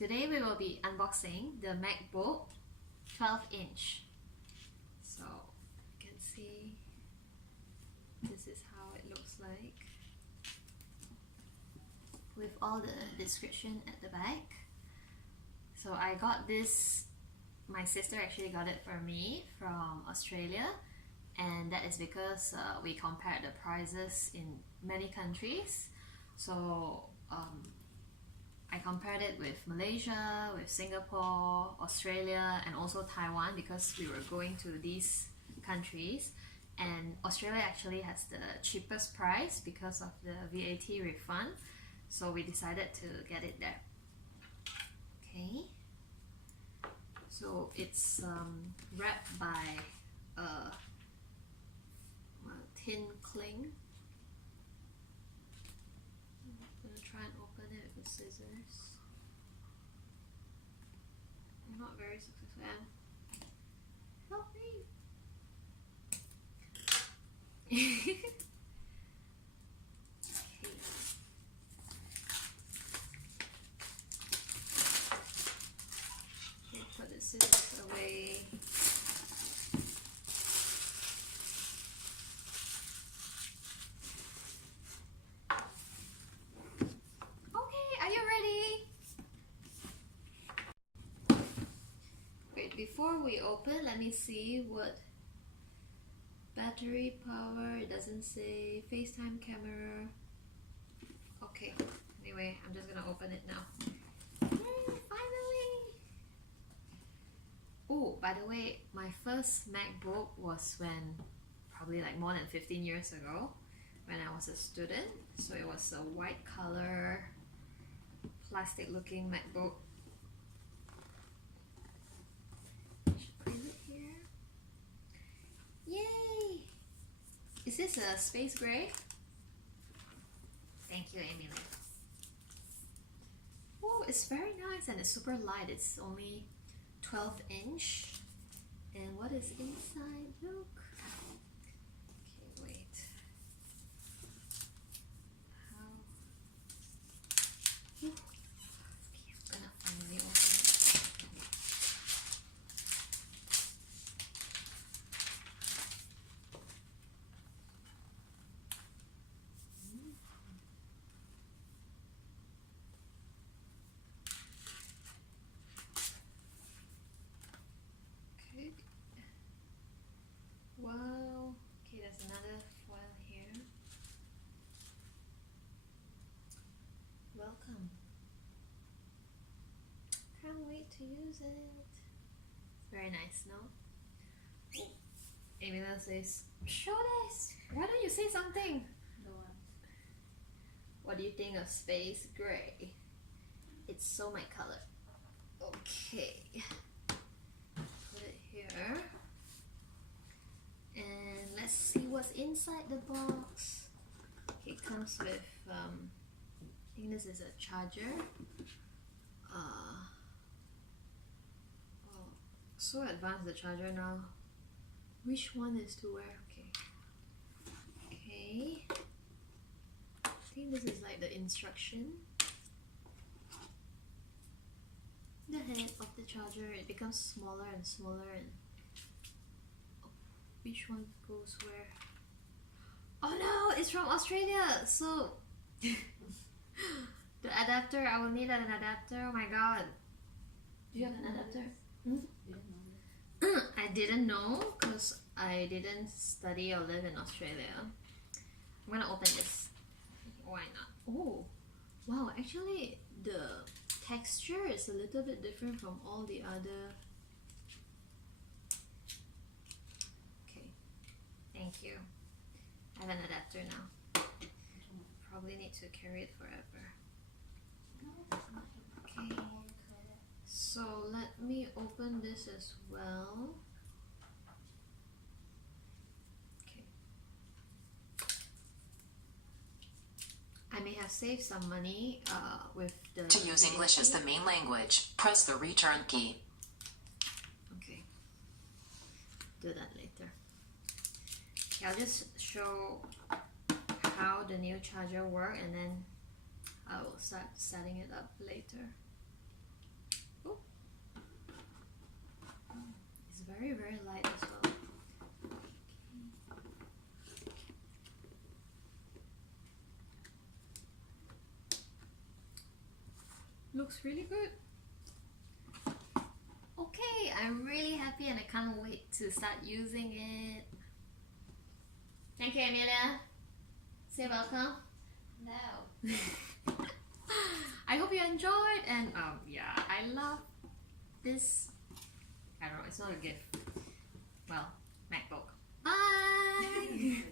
Today we will be unboxing the MacBook 12-inch. So you can see this is how it looks like with all the description at the back. So I got this, my sister actually got it for me from Australia, and that is because we compared the prices in many countries. So I compared it with Malaysia, with Singapore, Australia, and also Taiwan because we were going to these countries. And Australia actually has the cheapest price because of the VAT refund. So we decided to get it there. Okay. So it's wrapped by a tin cling. I'm gonna try and open it with scissors. I'm not very successful. Help me! Okay. Okay, put the scissors away. Before we open, let me see what battery power. It doesn't say. FaceTime camera. Okay, anyway, I'm just gonna open it now. Yay, finally! Oh, by the way, my first MacBook was when, probably like more than 15 years ago, when I was a student. So it was a white color, plastic looking MacBook. Yay! Is this a space gray? Thank you, Emily. Oh, it's very nice and it's super light. It's only 12-inch. And what is inside? Look. Okay, wait. How? Okay, I'm gonna finally open it. Wow, okay, there's another foil here. Welcome. Can't wait to use it. Very nice, no? Oh, Emilia says, show this! Why don't you say something? What do you think of space gray? It's so my color. Okay. Put it here. And let's see what's inside the box. Okay, it comes with, I think this is a charger. Oh, so advanced the charger now. Which one is to wear? Okay. Okay. I think this is like the instruction. The head of the charger, it becomes smaller and smaller, and which one goes where? Oh no, it's from Australia. So the adapter, I will need an adapter. Oh my god. Do you have an adapter? I didn't know because I didn't study or live in Australia. I'm gonna open this. Why not? Oh, wow, actually the texture is a little bit different from all the other. Okay, thank you. I have an adapter now. Probably need to carry it forever. Okay, so let me open this as well. Okay. I may have saved some money with the... To use English as the main language, press the return key. Okay. Do that later. Okay, I'll just show how the new charger works, and then I will start setting it up later. very, very light as well. Looks really good. Okay, I'm really happy and I can't wait to start using it. Thank you, Amelia. Say welcome. No. I hope you enjoyed, and yeah, I love this. I don't know, it's not a gift. Well, MacBook. Bye!